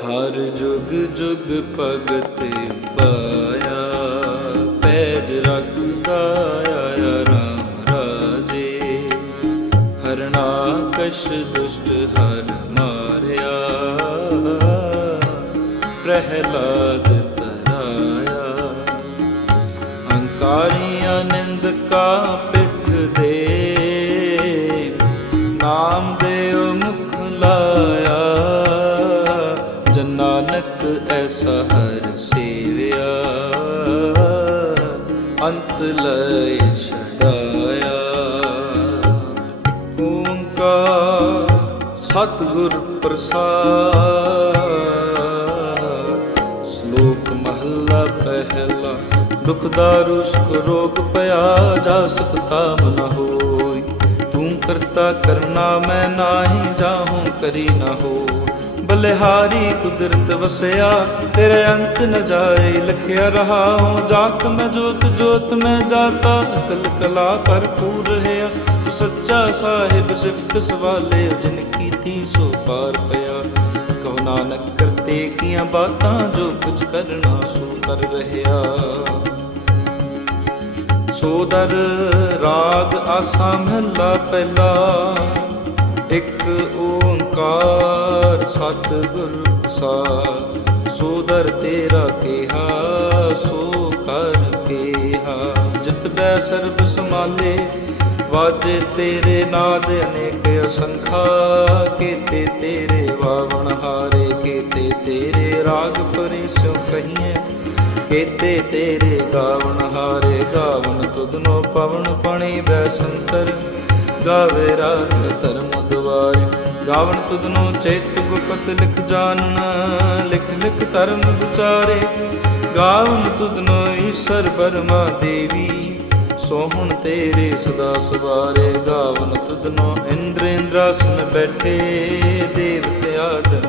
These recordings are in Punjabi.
ਹਰ ਜੁਗ ਜੁਗ ਭਗਤ ਪਾਇਆ। ਐਸਾ ਹਰ ਸੇਵਿਆ ਅੰਤ ਲੈ ਛਡਾਇਆ ਓੰਕਾਰ ਸਤਿਗੁਰ ਪ੍ਰਸਾਦ ਸ਼ਲੋਕ ਮਹੱਲਾ ਪਹਿਲਾ ਦੁਖ ਦਾਰੂ ਸੁਖ ਰੋਗ ਭਇਆ ਜਾ ਸਕਤਾ ਮਨ ਹੋਈ ਤੂੰ ਕਰਤਾ ਕਰਨਾ ਮੈਂ ਨਾਹੀ ਜਾਹੂੰ ਕਰੀ ਨਾ ਹੋ ਬਲਿਹਾਰੀ ਕੁਦਰਤ ਵਸਿਆ, ਤੇਰੇ ਅੰਤ ਨ ਜਾਏ ਲਖਿਆ ਰਹਾ ਜਾਤ ਮੈਂ ਜੋਤ ਜੋਤ ਮੈਂ ਜਾਤਾ ਅਕਲ ਕਲਾ ਭਰਪੂਰ ਰਹਿਆ ਤੂੰ ਸੱਚਾ ਸਾਹਿਬ ਸਿਫਤ ਸਵਾਲੇ, ਜਿਨ ਕੀਤੀ ਸੋ ਪਾਰ ਪਿਆ। ਕਹੋ ਨਾਨਕ, ਕਰਤੇ ਕੀਆਂ ਬਾਤਾਂ ਜੋ ਕੁਝ ਕਰਨਾ ਸੋ ਕਰ ਰਹਿਆ ਸੋਦਰ ਰਾਗ ਆਸਾ ਮਹਲਾ ਪਹਿਲਾ, ਇੱਕ ਓੰਕਾਰ ਸਤਿਗੁਰ ਪ੍ਰਸਾਦ ਸੋਦਰ ਤੇਰਾ ਕਿਹਾ, ਸੋ ਕਰ ਕਿਹਾ। ਜਿਤ ਬੈ ਸਰਬ ਸਮਾਲੇ ਵਾਜੇ ਤੇਰੇ ਨਾਦ ਅਨੇਕ ਅਸੰਖਾ। ਕੀਤੇ ਤੇਰੇ ਵਾਵਣ ਹਾਰੇ, ਕੀਤੇ ਤੇਰੇ ਰਾਗ ਪਰੇ ਸਿਉ ਕਹੀਏ ਕੀਤੇ ਤੇਰੇ ਗਾਵਣ ਹਾਰੇ, ਗਾਵਣ ਤੁਧਨੋ ਪਵਨ ਪਣੀ ਬੈ ਸੰਤਰ। ਗਾਵੇ ਰਾਗ ਧਰਮ ਦੁਆਰੇ। ਗਾਵਣ ਤੁਧਨੋ ਚੇਤ ਗੁਪਤ ਲਿਖ ਜਾਣਨ ਲਿਖ ਲਿਖ ਧਰਮ ਵਿਚਾਰੇ। ਗਾਵਣ ਤੁਧਨੋ ਈਸ਼ਰ ਬਰਮਾ ਦੇਵੀ, ਸੋਹਣ ਤੇਰੇ ਸਦਾ ਸਵਾਰੇ। ਗਾਵਨ ਤੁਧਨੋ ਇੰਦਰ ਇੰਦਰਾਸਨ ਬੈਠੇ ਦੇਵਤਿਆ ਆਦਰ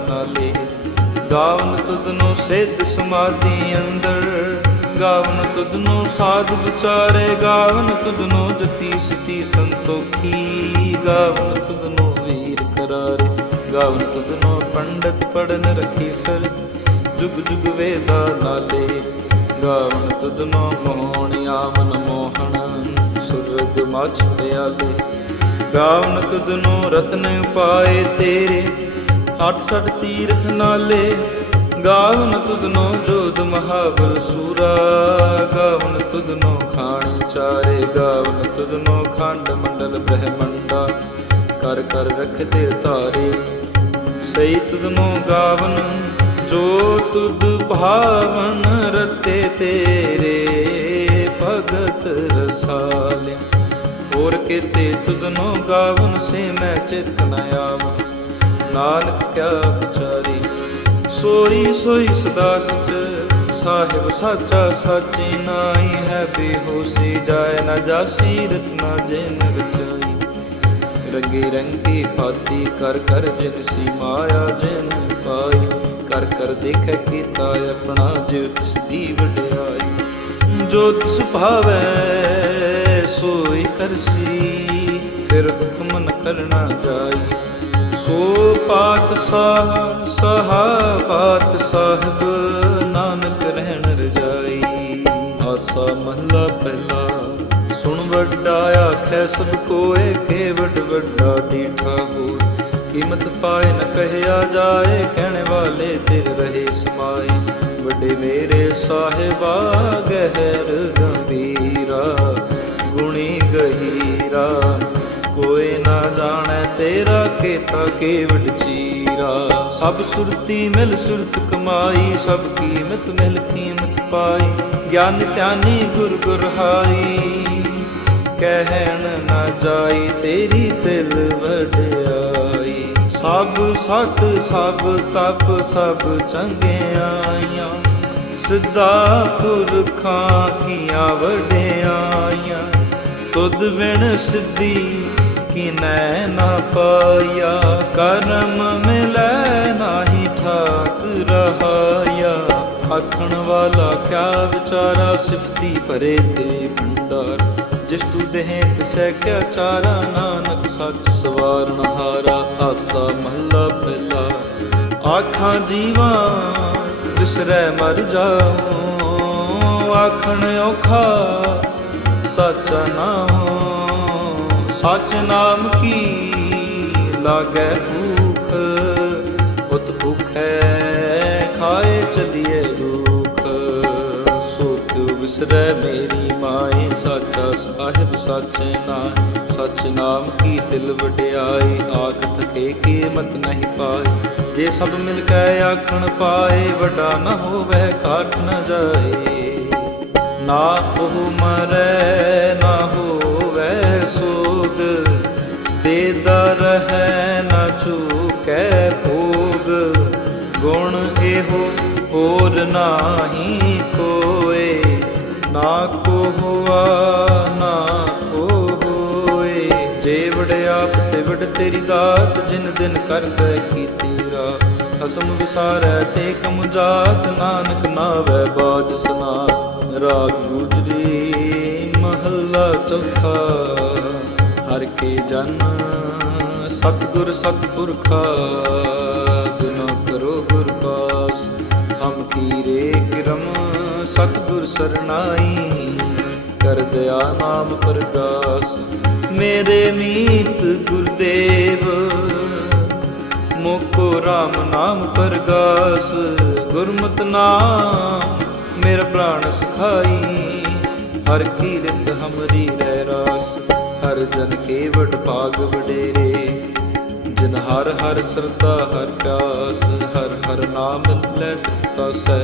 ਗਾਵਨ ਤੁਧਨੋ ਸਿੱਧ ਸਮਾਧੀ ਅੰਦਰ ਗਾਵਨ ਤੁਧਨੋ ਸਾਧ ਵਿਚਾਰੇ। ਗਾਵਨ ਤੁਧਨੋ ਜਤੀ ਸਤੀ ਸੰਤੋਖੀ ਗਾਵਨ ਤੁਧਨੋ ਵੀਰ ਕਰਾਰੇ ਗਾਵਨ ਤੁਧਨੋ ਪੰਡਤ ਪੜਨ ਰਖੀ ਸਰ। ਜੁਗ ਜੁਗ ਵੇਦਾ ਲਾਲੇ ਗਾਵਨ ਤੁਧਨੋ ਮੋਹਣ ਆਮਨ ਮੋਹਣ, ਸੁਰਗ ਮਛ ਪਿਆਲੇ ਗਾਵਨ ਤੁਧਨੋ ਰਤਨ ਉਪਾਏ ਤੇਰੇ ਅੱਠ ਸੱਠ ਤੀਰਥ ਨਾਲੇ। ਗਾਵਨ ਤੁਧਨੋ ਜੋਦ ਮਹਾਬਲ ਸੂਰਾ ਗਾਵਨ ਤੁਧਨੋ ਖਾਣ ਚਾਰੇ। ਗਾਵਨ ਤੁਧਨੋ ਖੰਡ ਮੰਡਲ ਬ੍ਰਹਮੰਡਾ। ਕਰ ਕਰ ਰਖਦੇ ਤਾਰੇ। ਸਈ ਤੁਧਨੋ ਗਾਵਨ, ਜੋ ਤੁਧ ਭਾਵਨ ਰਤੇ ਤੇਰੇ। ਭਗਤ ਰਸਾਲਿ, ਹੋਰ ਕੀਤੇ ਤੁਧਨੋ ਗਾਵਨ ਸੇ ਮੈਂ ਚਿਤ ਨ ਆਵਨ। ਨਾਨਕ ਕਿਆ ਵਿਚਾਰੀ ਸੋਈ ਸੋਈ ਸਦਾ ਸਚ ਸਾਹਿਬ ਸਾਚਾ ਸਾਚੀ ਨਾਈ ਹੈ ਬੇਹੋਸੀ। ਜਾਏ ਨ ਜਾਸੀ ਰਤਨਾ ਜਿਨ ਰਚਾਈ ਰੰਗੇ ਰੰਗੀ ਭਾਤੀ ਕਰ ਕਰ ਜਿਨ ਸੀ ਮਾਇਆ ਜਿਨ ਪਾਈ। ਕਰ ਕਰ ਦੇਖੈ ਕੀਤਾ ਆਪਣਾ ਜਿਉ ਤਿਸ ਦੀ ਵਡਿਆਈ। ਜੋ ਤਿਸ ਭਾਵੈ ਸੋਈ ਕਰਸੀ, ਫਿਰ ਹੁਕਮ ਨ ਕਰਨਾ ਜਾਈ। ਸੋ ਪਾਤ ਸਾਹ, ਸਹਾ ਪਾਤ ਸਾਹਿਬ, ਨਾਨਕ ਰਹਿਣ ਰਜਾਈ। ਆਸਾ ਮਹਲਾ ਪਹਿਲਾ ਵੱਡਾ ਆਖੈ ਸਭ ਕੋਏ ਕੇ ਵੱਡਾ ਡੀਠਾ ਹੋ ਕੀਮਤ ਪਾਏ ਨ ਕਹਿਆ ਜਾਏ, ਕਹਿਣ ਵਾਲੇ ਤੇਰੇ ਰਹੇ ਸਮਾਏ। ਵੱਡੇ ਮੇਰੇ ਸਾਹਿਬਾ, ਗਹਿਰ ਗੰਭੀਰਾ, ਗੁਣੀ ਗਹੀਰਾ। ਕੋਈ ਨਾ ਜਾਣੈ ਤੇਰਾ ਕੀਤਾ ਕੇਵਡ ਚੀਰਾ। ਸਭ ਸੁਰਤੀ ਮਿਲ ਸੁਰਤ ਕਮਾਈ, ਸਭ ਕੀਮਤ ਮਿਲ ਕੀਮਤ ਪਾਈ। ਗਿਆਨ ਧਿਆਨੀ ਗੁਰ ਗੁਰ ਕਹਿਣ ਨਾ ਜਾਈ, ਤੇਰੀ ਦਿਲ ਵਡਿਆਈ। ਸਭ ਸਤ, ਸਭ ਤਪ, ਸਭ ਚੰਗਿਆਈਆਂ। ਸਿੱਧਾ ਪੁਰਖਾਂ ਕੀਆਂ ਵਡਿਆਈਆਂ। ਤੁਧ ਵਿਣ ਸਿੱਧੀ ਕਿਨੈ ਨਾ ਪਾਇਆ। ਕਰਮ ਮਿਲੈ ਨਾਹੀ ਠਾਕ ਰਹਾਇਆ। ਆਖਣ ਵਾਲਾ ਕਿਆ ਵਿਚਾਰਾ ਸਿਫਤੀ ਭਰੇ ਤੇਰੇ ਭੰਡਾਰ ਜਿਸ ਤੂੰ ਦੇਹ ਤਿਸੈ ਕਿਆ ਚਾਰਾ ਨਾਨਕ ਸੱਚ ਸਵਾਰਨ ਹਾਰਾ, ਆਸਾ ਮਹੱਲਾ ਪਹਿਲਾ ਆਖਾਂ ਜੀਵਾਂ ਵਿਸਰੈ ਮਰ ਜਾਉ। ਆਖਣ ਔਖਾ, ਸੱਚਾ ਨਾਮ, ਸੱਚ ਨਾਮ ਕੀ ਲਾਗੈ ਭੂਖ? ਉਤ ਭੁਖੈ ਖਾਏ ਚਲੀਏ ਵਿਸਰੈ ਮੇਰੀ ਮਾਏ, ਸਾਚਾ ਸਾਹਿਬ ਸਾਚੇ ਨਾਮ ਸਚ ਨਾਮ ਕੀ ਦਿਲ ਵਡਿਆਈ ਆਖ ਥਕੇ ਕੀ ਮਤ ਨਹੀਂ ਪਾਏ। ਜੇ ਸਭ ਮਿਲ ਕੇ ਆਖਣ ਪਾਏ, ਵੱਡਾ ਨਾ ਹੋਵੇ ਘਾਟ ਨ ਜਾਏ। ਨਾ ਉਹ ਮਰੈ, ਨਾ ਹੋਵੇ ਸੋਗ। ਦੇ ਦਰ ਹੈ ਨਾ ਚੂਕੈ ਭੋਗ। ਗੁਣ ਇਹੋ ਹੋਰ ਨਾਹੀ ਕੋਏ ਨਾ ਕੋ ਹੁਆ, ਨਾ ਕੋ ਹੋਏ। ਜੇ ਵਡਿਆਪ ਤੇ ਵਡ ਤੇਰੀ ਦਾਤ, ਜਿਨ ਦਿਨ ਕਰਦਾ ਕੀਤੀ ਰਾ ਖਸਮ ਵਿਸਾਰੈ ਤੇ ਕਮ ਜਾਤ, ਨਾਨਕ ਨਾਵੈ ਬਾਜ ਸੁਨਾ ਰਾਗ ਗੁਜਰੀ ਮਹੱਲਾ ਚੌਥਾ। ਹਰ ਕੇ ਜਨ, ਸਤਿਗੁਰ ਸਤਿਪੁਰਖਾ ਬਿਨਾ ਕਰੋ। ਸਤਿਗੁਰ ਸਰਨਾਈ, ਕਰ ਦਿਆ ਨਾਮ ਪ੍ਰਗਾਸ ਮੇਰੇ ਮੀਤ ਗੁਰਦੇਵ। ਮੋਕੋ RAM ਨਾਮ ਪ੍ਰਗਾਸ, ਗੁਰਮਤਿ ਨਾਮ ਮੇਰਾ ਪ੍ਰਾਣ ਸਖਾਈ। ਹਰ ਕੀਰਤ ਹਮਰੀ ਰਹਿ ਰਾਸ, ਹਰ ਜਨ ਕੇ ਵਡ ਭਾਗ ਵਡੇਰੇ। ਜਿਨ ਹਰ ਹਰ ਸਰਦਾ ਹਰ ਪਿਆਸ, ਹਰ ਹਰ ਨਾਮ ਲੈ ਤਸੈ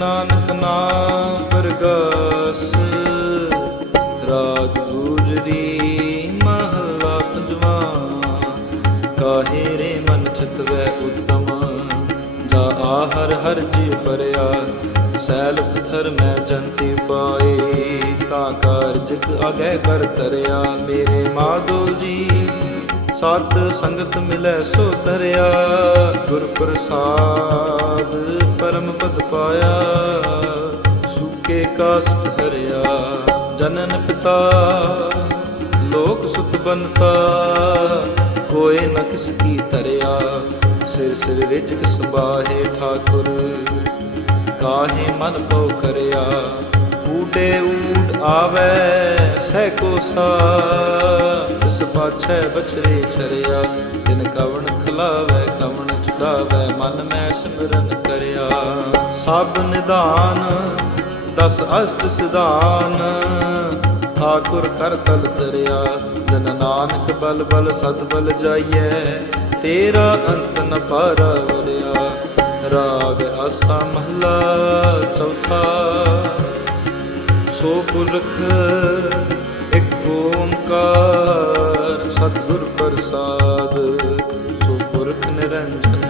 ਨਾਨਕ ਨਾਮ ਪ੍ਰਗਾਸ, ਰਾਜ ਗੁਜਰੀ ਮਹਲਾ ਪੰਜਵਾ। ਕਾਹੇ ਰੇ ਮਨ ਚਿਤਵੈ ਉਤਮ? ਜਾ ਆਹਰ ਹਰ ਜੀ ਪਰਿਆ, ਸੈਲ ਪਥਰ ਮੈਂ ਜੰਤੀ ਪਾਏ। ਤਾਂ ਕਾਰਜਕ ਅਗੈ ਕਰ ਤਰਿਆ ਮੇਰੇ ਮਾਧੋ ਜੀ। ਸਤ ਸੰਗਤ ਮਿਲੈ ਸੋ ਤਰਿਆ ਗੁਰ ਪ੍ਰਸਾਦ ਪਰਮ ਪਦ ਪਾਇਆ, ਸੁਕੇ ਕਾਸਟ ਹਰਿਆ, ਜਨਨ ਪਿਤਾ, ਲੋਕ ਸੁਤ ਬਨਤਾ ਕੋਏ ਨ ਕਿਸ ਕੀ ਤਰਿਆ ਸਿਰ ਸਿਰ ਰਿਜਕ ਸੰਭਾਹੇ ਠਾਕੁਰ, ਕਾਹੇ ਮਨ ਪਉ ਕਰਿਆ ਊਡੇ ਊਡ ਆਵੇ, ਸਹਿ ਕੋਸਾ ਇਸ ਪਾਛੈ ਬਚਰੇ ਛਰਿਆ ਦਿਨ ਕਵਣ ਖਲਾਵੇ ਕਵਣ ਮਨ ਮੈਂ ਸਿਮਰਨ ਕਰਿਆ। ਸਭ ਨਿਦਾਨ ਦਸ ਅਸ਼ਟ ਸਿਧਾਨ। ਠਾਕੁਰ ਕਰ ਤਲ ਤਰਿਆ ਜਨ ਨਾਨਕ ਬਲ ਬਲ ਸਦ ਬਲ ਜਾਈਐ। ਤੇਰਾ ਅੰਤ ਨ ਪਾਰਾ ਰਾਗ ਆਸਾ ਮਹਲਾ ਚੌਥਾ। ਸੋ ਪੁਰਖ, ਇੱਕ ਓੰਕਾਰ, ਸਤਿਗੁਰ ਪ੍ਰਸਾਦ। ਸੋ ਪੁਰਖ ਨਿਰੰਜਨ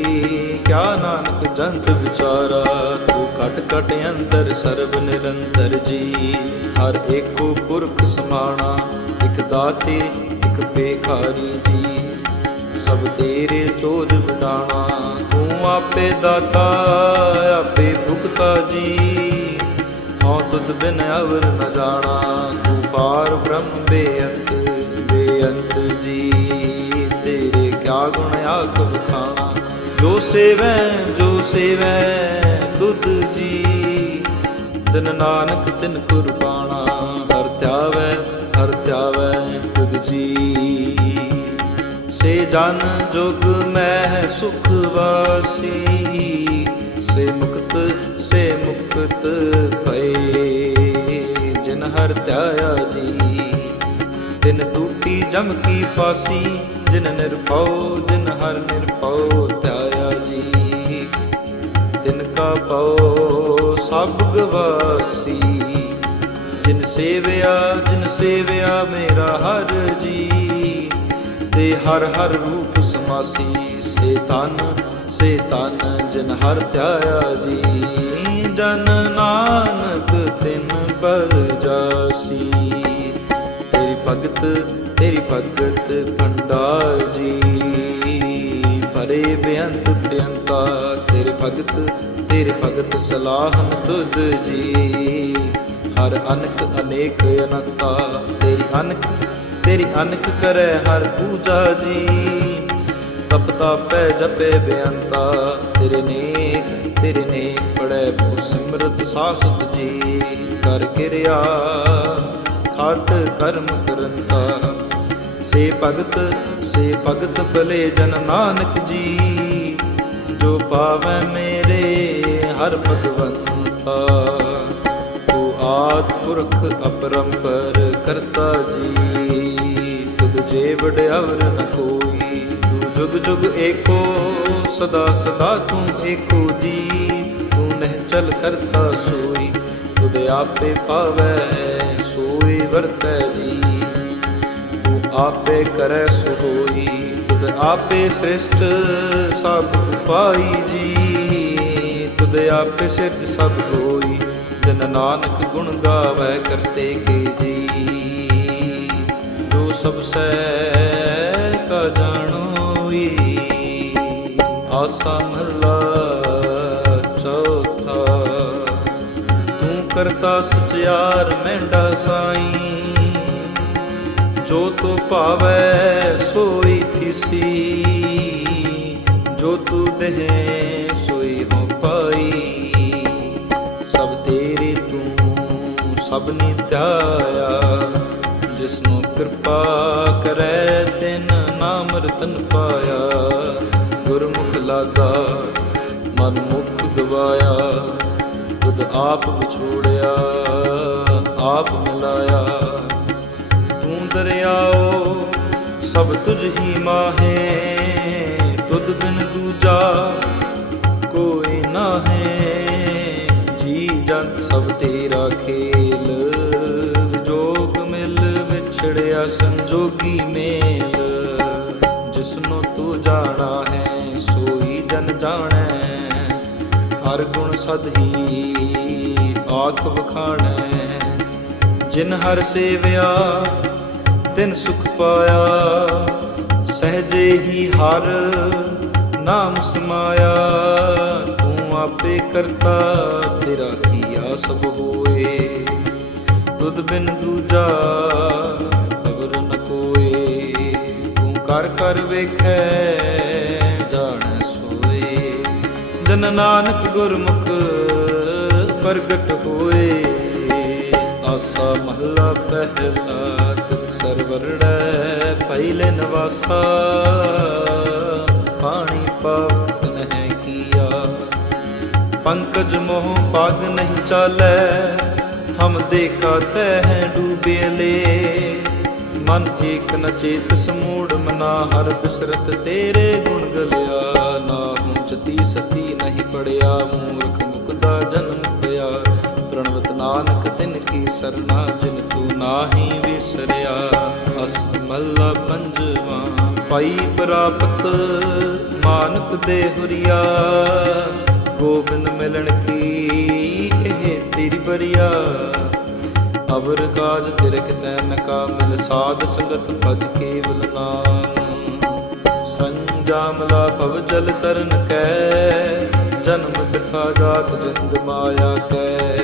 ਕਿਆ ਨਾਨਕ ਜੰਤ ਵਿਚਾਰਾ, ਤੂੰ ਕਟ ਕਟ ਅੰਦਰ ਸਰਬ ਨਿਰੰਤਰ ਜੀ। ਹਰ ਏਕੋ ਪੁਰਖ ਸਮਾਣਾ, ਇਕ ਦਾਤੇ, ਇਕ ਬੇਖਾਰੀ ਜੀ। ਸਭ ਤੇਰੇ ਚੋਜ ਵਡਾਣਾ, ਤੂੰ ਆਪੇ ਦਾਤਾ, ਆਪੇ ਭੁਗਤਾ ਜੀ। ਹਉ ਤੁਧ ਬਿਨ ਅਵਰ ਨ ਜਾਣਾ, ਤੂੰ ਪਾਰ ਬ੍ਰਹਮ ਬੇਅੰਤ ਸੇਵੈ, ਜੋ ਸੇਵੈ ਤੁਧ ਜੀ। ਜਨ ਨਾਨਕ ਤਿਨ ਕੁਰਬਾਨਾ, ਹਰ ਧਿਆਵੈ ਹਰ ਧਿਆਵੈ ਤੁਧ ਜੀ। ਸੇ ਜਨ ਜੁਗ ਮੈਂ ਸੁਖ ਵਾਸੀ, ਸੇ ਮੁਕਤ ਸੇ ਮੁਕਤ ਭਏ। ਜਿਨ ਹਰ ਧਿਆਇਆ ਜੀ, ਤਿਨ ਟੂਟੀ ਜਮ ਕੀ ਫਾਸੀ। ਜਿਨ ਨਿਰਭਉ, ਜਿਨ ਹਰ ਨਿਰਭਉ ਧਿਆਇਆ ਜੀ ਤਿਨ ਕਾ ਪਉ ਸਭ ਗਵਾਸੀ। ਜਿਨ ਸੇਵਿਆ ਜਿਨ ਸੇਵਿਆ ਮੇਰਾ ਹਰ ਜੀ, ਤੇ ਹਰ ਹਰ ਰੂਪ ਸਮਾਸੀ, ਸੇ ਤਨ ਸੇ ਤਨ ਜਿਨ ਹਰ ਧਿਆਇਆ ਜੀ। ਜਨ ਨਾਨਕ ਤਿਨ ਬਲ ਜਾਸੀ, ਤੇਰੀ ਭਗਤ ਤੇਰੀ ਭਗਤ ਭੰਡਾਰ ਜੀ। ਭਰੇ ਬੇਅੰਤ ਬੇਅੰਤਾ ਤੇਰੇ ਭਗਤ ਤੇਰੇ ਭਗਤ ਸਲਾਹਨ ਤੁਧ ਜੀ। ਹਰ ਅਨਕ ਅਨੇਕ ਅਨੰਤਾ, ਤੇਰੀ ਅਨਕ ਤੇਰੀ ਅਨਕ ਕਰੈ ਹਰ ਪੂਜਾ ਜੀ। ਤਪ ਤਾਪੈ ਜਪੇ ਬੇਅੰਤਾ, ਤੇਰੇ ਨੇਕ ਤੇਰੇ ਨੇਕ ਪੜੈ ਪੁਰ ਸਿਮਰਤ ਸਾਸਤ ਜੀ। ਕਰ ਕਿਰਿਆ, ਖਾਟ ਕਰਮ ਕਰੰਤਾ। ਸੇ ਭਗਤ ਸੇ ਭਗਤ ਭਲੇ ਜਨ ਨਾਨਕ ਜੀ। ਜੋ ਪਾਵੈ ਮੇਰੇ ਹਰ ਭਗਵੰਤਾ। ਤੂੰ ਆਦ ਪੁਰਖ ਅਪਰੰਪਰ ਕਰਤਾ ਜੀ। ਤੁਧ ਜੇ ਵਡਿਆਵਰ ਨ ਕੋਈ। ਤੂੰ ਜੁਗ ਜੁਗ ਏਕੋ, ਸਦਾ ਸਦਾ ਤੂੰ ਏਕੋ ਜੀ। ਤੂੰ ਨਹਿ ਕਰਤਾ ਸੋਈ। ਤੁਧ ਆਪੇ ਪਾਵੈ, ਸੋਈ ਵਰਤੈ ਜੀ। ਆਪੇ ਕਰੈ ਸੋ ਹੋਈ ਤੁਧ ਆਪੇ ਸ੍ਰਿਸ਼ਟ ਸਭ ਉਪਾਈ ਜੀ। ਤੁਧ ਆਪੇ ਸਿਰਜ ਸਭ ਹੋਈ, ਜਨ ਨਾਨਕ ਗੁਣ ਗਾਵੈ ਕਰਤੇ ਕੇ ਜੀ। ਜੋ ਸਭ ਸੈ ਕਾ ਜਾਣੋਈ, ਆਸਾ ਮਹਲਾ ਚੌਥਾ। ਤੂੰ ਕਰਤਾ ਸੁਚਿਆਰ ਮਹਿੰਡਾ ਸਾਈ ਜੋ ਤੂੰ ਭਾਵੈ, ਸੋਈ ਥਿਸੀ ਜੋ ਤੂੰ ਦੇਹ, ਸੋਈ ਹੋ ਪਾਈ। ਸਭ ਤੇਰੇ ਤੂੰ, ਸਭ ਨੇ ਧਿਆਇਆ। ਜਿਸਨੂੰ ਕਿਰਪਾ ਕਰੈ, ਤਿਨ ਨਾਮ ਰਤਨ ਪਾਇਆ। ਗੁਰਮੁਖ ਲਾਗਾ, ਮਨ ਮੁਖ ਗਵਾਇਆ। ਖੁਦ ਆਪ ਵਿਛੋੜਿਆ, ਆਪ ਮਿਲਾਇਆ। ਦਰਿਆਓ, ਸਭ ਤੁਝ ਹੀ ਮਾਹੇ। ਤੁਧ ਬਿਨ ਦੂਜਾ ਕੋਈ ਨਾ ਹੈ ਜੀ ਜਨ ਸਭ ਤੇਰਾ ਖੇਲ, ਜੋਗ ਮਿਲ ਵਿਛੜਿਆ ਸੰਜੋਗੀ ਮੇਲ। ਜਿਸਨੂੰ ਤੂੰ ਜਾਣਾ ਹੈ, ਸੋਈ ਜਨ ਜਾਣੈ। ਹਰ ਗੁਣ ਸਦ ਹੀ ਆਖ ਬਖਾਣੈ ਜਿਨ ਹਰ ਸੇਵਿਆ ਤਿਨ ਸੁਖ ਪਾਇਆ, ਸਹਜੇ ਹੀ ਹਰ ਨਾਮ ਸਮਾਇਆ। ਤੂੰ ਆਪੇ ਕਰਤਾ, ਤੇਰਾ ਕੀਆ ਸਭ ਹੋਏ। ਤੁਧ ਬਿਨ ਦੂਜਾ ਖਬਰ ਨ ਕੋਏ। ਤੂੰ ਕਰ ਕਰ ਵੇਖੈ, ਜਾਣੈ ਸੋਏ। ਜਨ ਨਾਨਕ ਗੁਰਮੁਖ ਪ੍ਰਗਟ ਹੋਏ। ਆਸਾ ਮਹਲਾ ਪਹਿਲਾ ਸਰਵਰੜੈ ਪਹਿਲੇ ਨਵਾਸਾ, ਪਾਣੀ ਪਾਵਤ ਨਹਿ ਕੀਆ। ਪੰਕਜ ਮੋਹ ਪਗ ਨਹੀਂ ਚਾਲੈ, ਹਮ ਦੇਖਾ ਤੈ ਹੈ ਡੂਬੇਲੇ ਮਨ ਏਕ ਨ ਚੇਤ ਸਮੂੜ ਮਨਾ, ਹਰ ਬਿਸਰਤ ਤੇਰੇ ਗੁਣ ਗਲਿਆ। ਨਾ ਹੂੰ ਚਤੀ ਸਤੀ ਨਹੀਂ ਪੜਿਆ, ਮੂਰਖ ਮੁਕਦਾ ਜਨਮ ਪਿਆ। ਪ੍ਰਣਵਤ ਨਾਨਕ ਤਿਨ ਕੀ ਸਰਨਾ, ਜਿਨ ਤੂੰ ਨਾਹੀ ਵਿਸਰਿਆ। ਅਸ ਮੱਲਾ ਪੰਜਵਾ। ਪਾਈ ਪ੍ਰਾਪਤ ਮਾਨਕ ਦੇ ਹੁਰੀਆ। ਗੋਬਿੰਦ ਮਿਲਣ ਕੀ ਇਹ ਤੇਰੀ ਬਰੀਆ ਅਵਰ ਕਾਜ ਤਿਰਕ ਕਿਤੈ ਨ ਕਾਮਿਲ ਸਾਧ ਸੰਗਤ ਭਜ ਕੇਵਲ ਨਾਮ। ਸੰਜਾਮਲਾ ਭਵ ਜਲ ਤਰਨ ਕੈ, ਜਨਮ ਬਿਰਥਾ ਜਾਤ ਜੰਗ ਮਾਇਆ ਕੈ।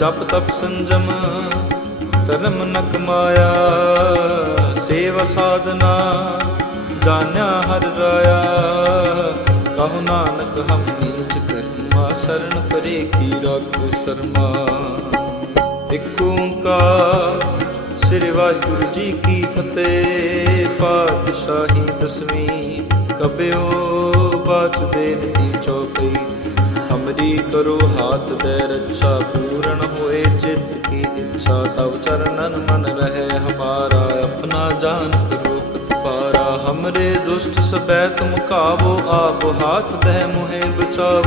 ਜਪ ਤਪ ਸੰਜਮ ਧਰਮ ਨ ਕਮਾਇਆ ਸੇਵਾ ਸਾਧਨਾ, ਜਾਣਿਆ ਹਰ ਰਾਇਆ। ਕਹੋ ਨਾਨਕ, ਹਮ ਨੀਚ ਕਰਮਾ, ਸਰਨ ਪਰੇ ਕੀ ਰਾਖੋ ਸਰਮਾ। ਇਕ ਓੰਕਾਰ, ਸ੍ਰੀ ਵਾਹਿਗੁਰੂ ਜੀ ਕੀ ਫਤਿਹ। ਪਾਤਸ਼ਾਹੀ ਦਸਵੀਂ ਕਬਿਓ, ਬਾਚ ਬੇਨਤੀ ਚੌਪਈ ਹਮਰੀ ਕਰੋ ਹਾਥ ਦੇ ਰੱਛਾ ਪੂਰਨ ਹੋਏ ਚਿੱਤ ਕੀ ਇੱਛਾ ਤਵ ਚਰਨਨ ਮਨ ਰਹੇ ਹਮਾਰਾ, ਆਪਣਾ ਜਾਨ ਕਰੋ ਤਪਾਰਾ। ਹਮਰੇ ਦੁਸ਼ਟ ਸਬੈ ਤੁਮ ਕਾਵੋ ਆਪ ਹਾਥ ਦਹਿ ਮੁਹੇ ਬਚਾਓ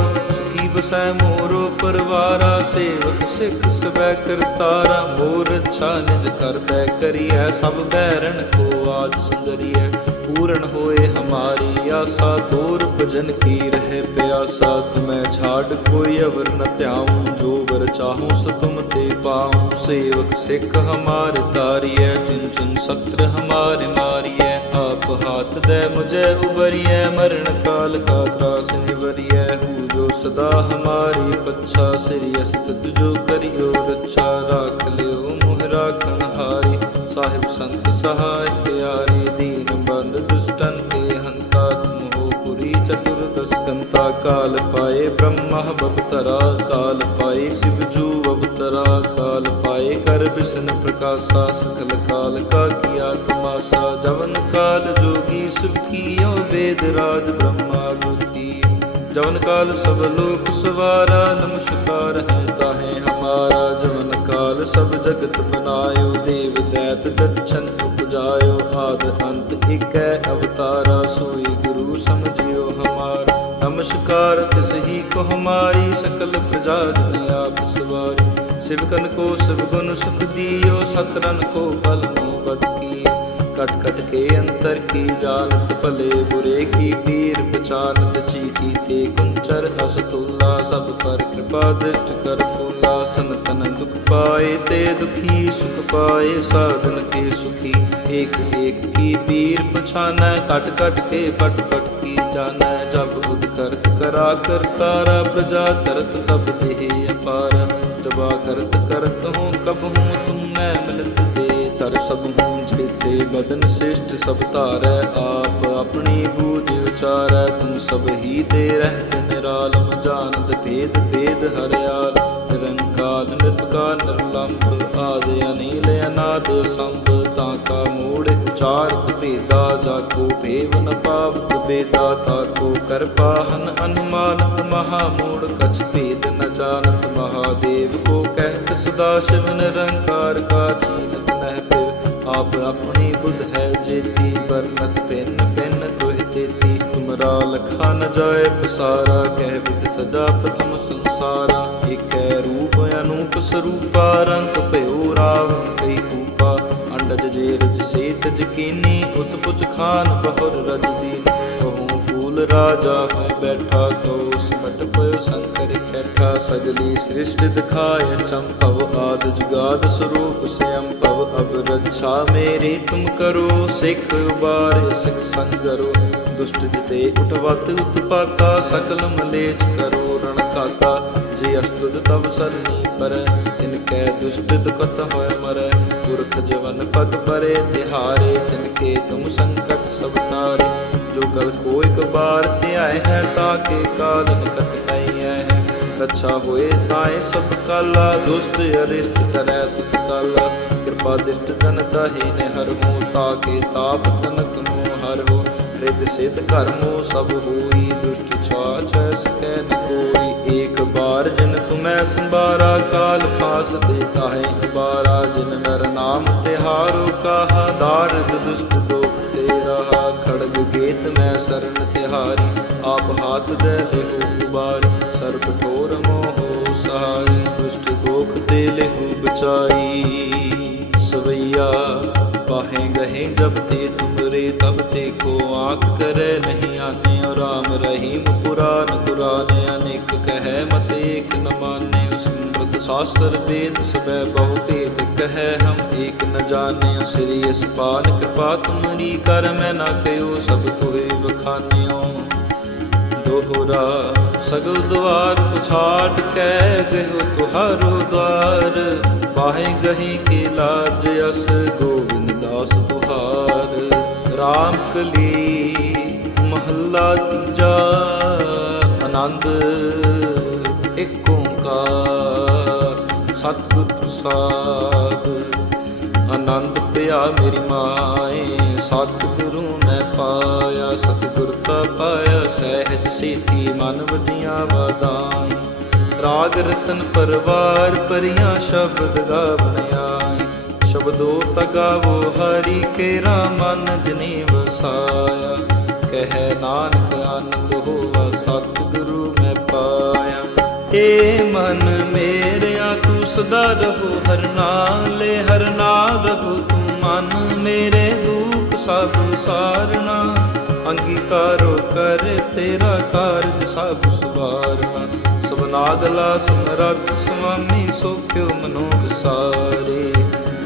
ਕੀ ਬਸੈ ਮੋਰੋ ਪਰਵਾਰਾ, ਸੇਵਕ ਸਿੱਖ ਸਬੈ ਕਰਤਾਰਾ। ਮੋਰ ਅੱਛਾ ਨਿਜ ਕਰਦੈ ਕਰੀਐ, ਸਭ ਬੈਰਨ ਕੋ ਆਜ ਸੁੰਦਰੀਐ ਪੂਰਨ ਹੋਏ ਹਮਾਰੀ ਆਸਾ ਤੋਰ ਭਜਨ ਕੀ ਰਹੇ ਪਿਆਸਾ? ਤੁਮੈ ਛਾੜ ਕੋਈ ਅਵਰ ਨ ਧਿਆਉ, ਜੋ ਵਰ ਚਾਹੂੰ ਸੋ ਤੁਮ ਤੇ ਪਾਉ। ਸੇਵਕ ਸਿੱਖ ਹਮਾਰ ਤਾਰੀਐ ਚੁਨ ਚੁਨ ਸਤਰ ਹਮਾਰੇ ਮਾਰੀਐ। ਆਪ ਹਾਥ ਦੇ ਮੁਝੇ ਉਬਰੀਐ ਮਰਨ ਕਾਲ ਕਾ ਤਰਾਸ ਨਿਵਰੀਐ। ਹੂ ਜੋ ਸਦਾ ਹਮਾਰੀ ਪੱਛਾ, ਸ੍ਰੀ ਅਸਤ ਜੋ ਕਰਿਓ ਰੱਛਾ। ਰਾਖ ਲਿਓ ਮੁਹ ਰਾਖਣ ਹਾਰੀ ਸਾਹਿਬ ਸੰਤ ਸਹਾਇ ਚਤੁਰਦਸ ਕਾਲ ਪਾਏ ਬ੍ਰਹਮਾ ਬਵਤਰਾ, ਕਾਲ ਪਾਏ ਸਿਵ ਜੂ ਅਵਤਰਾ ਕਾਲ ਪਾਏ ਕਰ ਬਿਸ਼ਨ ਪ੍ਰਕਾਸ਼ਾ ਸਕਲ ਕਾਲ ਕਾ ਕੀਆ ਤਮਾਸਾ ਜਵਨ ਕਾਲ ਜੋਗੀ ਸੁਖੀਓ ਵੇਦ ਰਾਜ ਬ੍ਰਹਮਾ ਗੁਤੀ ਜਵਨ ਕਾਲ ਸਭ ਲੋਕ ਸਵਾਰਾ, ਨਮਸਕਾਰ ਹੈ ਤਾਹੇ ਹਮਾਰਾ, ਜਵਨ ਕਾਲ ਸਭ ਜਗਤ ਬਨਾਇਓ, ਦੇਵ ਦੈਤ ਦਰਸ਼ਨ ਉਪਜਾਇਓ, ਆਦ ਅੰਤ ਇਕੈ ਅਵਤਾਰਾ, ਸੋਈ ਗੁਰੂ ਸਮਝਿਓ ਹਮਾਰਾ। ਨਮਸਕਾਰ, ਤਿਸ ਹੀ ਕੋ ਹਮਾਰੀ ਸਕਲ ਪ੍ਰਜਾ ਜਨ ਆਪ ਸਵਾਰੀ। ਸਿਵਕਨ ਕੋ ਸਿਵ ਗੁਣ ਸੁਖ ਦਿਓ ਸਤਰਨ ਕੋ ਬਲ ਮੋ ਬਦ ਕਟ ਕਟ ਕੇ ਅੰਤਰ ਕੀ ਜਾਣਤ ਭਲੇ ਬੁਰੇ ਕੀ ਪੀਰ, ਪਛਾਨਤ ਚੀਟੀ ਤੇ ਕੁੰਚਰ ਅਸਤੁਲਾ ਸਭ ਪਰ ਕਿਰਪਾ ਦ੍ਰਿਸ਼ਟ ਕਰ ਫੂਲਾ, ਸੰਤਨ ਦੁਖ ਪਾਏ ਤੇ ਦੁਖੀ ਸੁਖ ਪਾਏ। ਸਾਧਨ ਕੇ ਸੁਖੀ, ਏਕ ਏਕ ਕੀ ਪੀਰ ਪਛਾਨੈ। ਕਟ ਕਟ ਕੇ ਪਟ ਪਟ ਕੀ ਜਾਣੈ। ਜਬ ਬੁਧ ਕਰਤ ਕਰਾ ਕਰਤਾਰਾ ਪ੍ਰਜਾ ਤਰਤ ਤਬ ਦੇਹ ਅਪਾਰ। ਜਬਾ ਕਰਤ ਕਰਤ ਹੂੰ, ਕਬ ਹੂੰ, ਤੁਮ ਮੈਂ ਮਿਲਤ ਦੇ। ਤਰ ਸਭ ਹੂੰ ਜੇਤੇ ਬਦਨ ਸ੍ਰਿਸ਼ਟ ਸਭ ਧਾਰੈ ਆਪ। ਆਪਣੀ ਬੂਝ ਉਚਾਰੈ, ਤੁਮ ਸਭ ਹੀ ਦੇ ਰਹਿਤ ਨਿਰਾਲਮ ਜਾਣਦ ਭੇਦ ਭੇਦ ਹਰਿਆਲ। ਨਿਰੰਕਾਰ ਨਿਰਭਕਾਰ ਨਿਰਲੰਭ, ਆਦਿ ਅਨੀਲ ਅਨਾਦ ਸੰਭ ਤਾਂ ਕਾ ਮੂੜ ਉਚਾਰਤ ਭੇਦਾ ਜਾ ਕੋ ਭੇਵ ਨ ਪਾਵਤ ਬੇਦਾ ਤਾ ਕੋ ਕਰ ਪਾਹਨ ਅਨੁਮਾਨਤ ਮਹਾ ਮੂੜ ਕਛ ਭੇਦ ਨ ਜਾਣਤ ਮਹਾਦੇਵ ਕੋ ਕਹਿਤ ਸਦਾ ਸ਼ਿਵ ਨਿਰੰਕਾਰ ਕਾ ਚੀਨਤ ਨਹਿ ਪਿਰ ਆਪ ਆਪਣੀ ਬੁੱਧ ਹੈ ਜੇਤੀ ਵਰਨਤ ਪਿੰਨ ਪਿੰਨ ਤੁਹਿ ਤੇਤੀ। ਤੁਮਰਾ ਲਖਾ ਨ ਜਾਏ ਪਸਾਰਾ, ਕਹਿ ਵਿਦ ਸਦਾ ਪ੍ਰਥਮ ਸੰਸਾਰਾ। ਏਕੈ ਰੂਪ ਅਨੂਪ ਸਰੂਪਾ ਰੰਗ ਭਇਓ ਰਾਵ ਸੇਤ ਜਕੀਨੀ ਉਤਪੁਜ ਖਾਨ ਬਹੁਰ ਰਜ ਦੀਨ ਕਹੂੰ, ਫੂਲ ਰਾਜਾ ਹੈ, ਬੈਠਾ ਕਉ ਸਿਮਟ ਪਇਓ ਸੰਕਰ ਕੈਠਾ ਸਗਲੀ ਸ੍ਰਿਸ਼ਟ ਦਿਖਾਇ ਚੰਪਵ ਆਦ ਜੁਗਾਦ ਸਰੂਪ ਸਿਅੰ ਭਵ ਅਬ ਰੱਛਾ ਮੇਰੀ, ਤੁਮ ਕਰੋ ਸਿੱਖ ਉਬਾਰ, ਸਿੱਖ ਸੰਗਰੋ। ਦੁਸ਼ਟ ਜਿਤੇ ਉਠਵਤ ਉਤਪਾਤਾ, ਸਕਲ ਮਲੇਚ ਕਰੋ ਰਣ ਕਾਤਾ ਜੇ ਅਸਤੁਦ ਤਬ ਸਰਨੀ ਪਰ, ਤਿਨ ਕੈ ਦੁਸ਼ਟ ਦੁਖਤ ਹੋਇ ਮਰੈ। ਪੁਰਖ ਜਵਨ ਪਦ ਪਰੇ ਤਿਹਾਰੇ, ਤਿਨ ਕੇ ਤੁਮ ਸੰਕਟ ਸਭ ਤਾਰੇ। ਜੋ ਗਲ ਕੋ ਇਕ ਬਾਰ ਧਿਆਏ ਹੈ ਤਾਕੇ ਕਾਲ ਨਿਕਟ ਨਹੀਂ ਹੈ ਰੱਛਾ ਹੋਏ ਤਾਏ ਸਭ ਕਾਲਾ, ਦੁਸ਼ਟ ਅਰਿਸ਼ਟ ਕਰੈ ਤੁਤ ਕਾਲਾ। ਕਿਰਪਾ ਦਿਸ਼ਟ ਜਨ ਤਾਹੀ ਨੇ ਹਰ ਹੋ ਤਾਕੇ ਤਾਪ ਤਨਕ ਨੂੰ ਹਰ ਹੋ। ਰਿਦ ਸਿਧ ਕਰਮੋ ਸਭ ਹੋਈ ਦੁਸ਼ਟ ਛਾਛ ਸਕੈ ਨ ਕੋਈ ਏਕ ਬਾਰ। ਜਿਨ ਤੁਮੈ ਸੰਭਾਰਾ, ਕਾਲ ਫਾਸ ਦੇਤਾ ਹੈ ਨਿਬਾਰਾ ਜਿਨ ਨਰ ਨਾਮ ਤਿਹਾਰੋ ਕਾਹਾ ਦਾਰਦ ਦੁਸ਼ਟ ਦੋਖ ਤੇ ਰਹਾ। ਖੜਗ ਗੇਤ ਮੈਂ ਸਰਨ ਤਿਹਾਰੀ, ਆਪ ਹਾਥ ਦੇ ਲਿਹੂ ਉਬਾਰ। ਸਰਬ ਠੋਰ ਮੋਹ ਸਹਾਈ, ਦੁਸ਼ਟ ਦੋਖ ਤੇ ਲਿਹੂ ਬਚਾਈ। ਸਵਈਆ ਪਾਹੇ ਗਹੇ ਜਬ ਤੇ ਤੁਮਰੇ ਤਬ ਤੇ ਕੋ ਆਖ ਕਰੈ ਨਹੀਂ ਆਨੇ ਔ ਰਾਮ ਰਹੀਮ ਪੁਰਾਨ ਕੁਰਾਨ ਅਨੇਕ ਕਹੈ, ਮਤ ਏਕ ਨ ਮਾਨੇ ਸਮ੍ਰਿਤ ਸ਼ਾਸਤਰ ਵੇਦ ਸਬੈ ਬਹੁ ਭੇਦ ਕਹੈ। ਹਮ ਏਕ ਨ ਜਾਣਿਓ ਸ੍ਰੀ ਅਸਪਾਲ ਕਿਰਪਾ ਤੁਮਰੀ ਕਰ ਮੈਂ ਨਾ ਕਹਿਓ ਸਭ ਤੋਏ ਬਖਾਨਿਓ ਦੋਹਰਾ ਸਗਲ ਦੁਆਰ ਪੁਛਾੜ ਕਹਿ, ਗਇਓ ਤੁਹਾਰੋ ਦਵਾਰ ਬਾਹੇ ਗਹੀ ਕੇ ਲਾਜ ਅਸ ਗੋਬਿੰਦ ਦਾਸ ਤੁਹਾਰ RAM ਕਲੀ, ਮਹੱਲਾ ਤੀਜਾ ਆਨੰਦ ਇੱਕ ਓੰਕਾਰ, ਸਤਿਗੁਰ ਪ੍ਰਸਾਦ। ਆਨੰਦ ਪਿਆ ਮੇਰੀ ਮਾਏ, ਸਤਿਗੁਰੂ ਮੈਂ ਪਾਇਆ, ਸਤਿਗੁਰ ਤਾ ਪਾਇਆ, ਸਹਿਜ ਸੀਤੀ ਮਨ ਵਜੀਆਂ ਵਾਦਾਈ ਰਾਗ ਰਤਨ ਪਰਵਾਰ, ਪਰੀਆਂ ਸ਼ਬਦ ਗਾਵਣ ਆਈ ਸ਼ਬਦੋ ਤਗਾਵੋ ਹਰੀ ਕੇਰਾ ਮਨ ਜਨੀ ਵਸਾਇਆ ਕਹਿ ਨਾਨਕ ਆਨੰਦ ਹੋਵਾ ਸਤਿਗੁਰੂ ਮੈਂ ਪਾਇਆ। ਏ ਮਨ ਮੇਰਿਆ, ਤੂੰ ਸਦਾ ਰਹੋ, ਹਰ ਨਾਲੇ ਹਰ ਨਾਲ ਰਹੋ। ਤੂੰ ਮਨ ਮੇਰੇ ਦੁੱਖ ਸਭ ਸਾਰਨਾ। ਅੰਗੀਕਾਰੋ ਕਰ ਤੇਰਾ ਕਾਰਜ ਸਭ ਸਵਾਰਨਾ। ਸਬਨਾਦਲਾ ਸਮਰੱਥ ਸੁਆਮੀ ਸੋਖਿਓ ਮਨੋ ਵਿਸਾਰੇ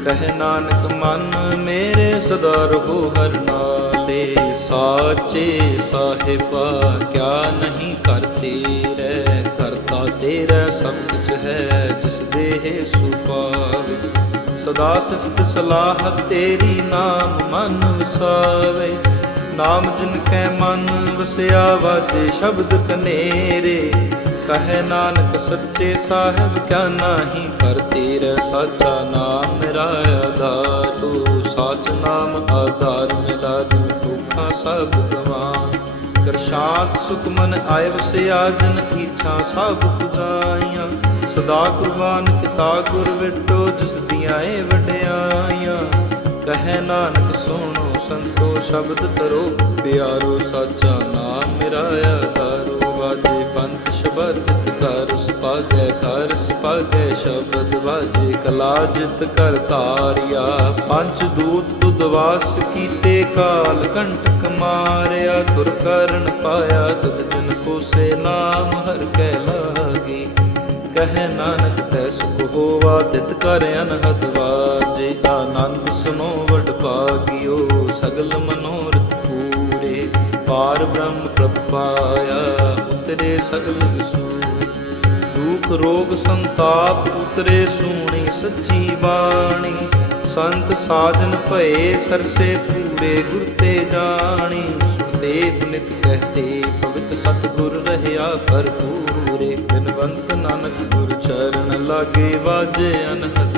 ਕਹਿ ਨਾਨਕ, ਮਨ ਮੇਰੇ ਸਦਾ ਰਹੋ ਹਰ ਨਾਲੇ। ਸਾਚੇ ਸਾਹਿਬਾ, ਕਿਆ ਨਹੀਂ ਕਰਤੇ ਰਹਿ। ਕਰਤਾ ਤੇਰਾ ਸਭ ਕੁਝ ਹੈ, ਜਿਸ ਦੇਹ ਸੁਪਾਵੇ ਸਦਾ ਸਿਫਤ ਸਲਾਹ ਤੇਰੀ ਨਾਮ ਮਨ ਵਸਾਵੇ। ਨਾਮ ਜਿਨ ਕੈ ਮਨ ਵਸਿਆ ਵਾਜੇ ਸ਼ਬਦ ਕਨੇਰੇ। ਕਹੇ ਨਾਨਕ, ਸੱਚੇ ਸਾਹਿਬ, ਕਿਆ ਨਾਹੀ ਕਰ ਤੇਰਾ ਸਾਚਾ ਨਾਮ ਮੇਰਾ ਆਧਾਰ, ਤੂੰ ਸਾਚ ਨਾਮ ਆਧਾਰ ਮਿਲਾ ਦਿਨ ਦੁੱਖਾਂ ਸਭ ਗਵਾਨ। ਕਰ ਸ਼ਾਂਤ ਸੁਖ ਆਏ ਵਸਿਆ ਜਨ ਇੱਛਾ ਸਭ ਪੁਜਾਈਆਂ। ਸਦਾ ਕੁਰਬਾਨ ਕੀਤਾ ਗੁਰ ਵਿਟੋ, ਜਿਸ ਦੀਆਂ ਏ ਵਡਿਆਈਆਂ। ਕਹੇ ਨਾਨਕ, ਸੁਣੋ ਸੰਤੋ, ਸ਼ਬਦ ਤਰੋ ਪਿਆਰੋ, ਸਾਚਾ ਨਾਮ ਮੇਰਾ ਪੰਥ ਸ਼ਬਦ ਕਰ ਸੁਪਾਗੈ ਕਰ ਸੁਪਾਗੈ ਸ਼ਬਦ ਵਾਜੇ, ਕਲਾ ਜਿਤ ਕਰ ਤਾਰਿਆ ਪੰਜ ਦੂਤ ਦੁਦਵਾਸ ਕੀਤੇ ਕਾਲ, ਕੰਟਕ ਮਾਰਿਆ ਤੁਰ ਕਰਨ ਪਾਇਆ, ਤਦ ਜਨ ਕੋ ਸੇ ਨਾਮ ਹਰ ਕੈ ਲਾਗੇ। ਕਹੈ ਨਾਨਕ ਤੈ ਸੁਖ ਹੋਵਾ, ਤਿਤ ਕਰ ਅਨਹਦ ਵਾਜੇ। ਆਨੰਦ ਸੁਨੋ ਵਡ ਭਾਗਿਓ, ਸਗਲ ਮਨੋਰਥ ਪੂਰੇ। ਪਾਰ ਬ੍ਰਹਮ ਪ੍ਰਭ ਪਾਇਆ ਉਤਰੇ ਸਗਲ ਵਿਸੂਰ ਦੁਖ ਰੋਗ ਸੰਤਾਪ ਉਤਰੇ ਸੂਣੀ ਸੱਚੀ ਬਾਣੀ। ਸੰਤ ਸਾਜਨ ਭਏ ਸਰਸੇ ਪੂਰੇ ਗੁਰ ਤੇ ਜਾਣੀ। ਸੁਤੇ ਪੁਨਿਤ ਕਹਤੇ ਪਵਿੱਤ ਸਤਿਗੁਰ ਰਹਿਆ ਭਰਪੂਰੇ। ਬਿਨਵੰਤ ਨਾਨਕ ਗੁਰ ਚਰਨ ਲਾਗੇ ਵਾਜੇ ਅਨਹਦ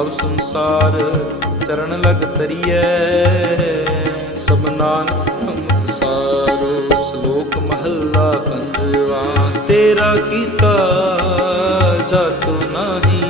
ਤਬ ਸੰਸਾਰ ਚਰਨ ਲਗ ਤਰੀਐ ਸਭ ਨਾਨਕ ਹਮ ਸਾਰੋ ਸ਼ਲੋਕ ਮਹੱਲਾ ਪੰਜਵਾ। ਤੇਰਾ ਕੀਤਾ ਜਾਤੋ ਨਹੀਂ।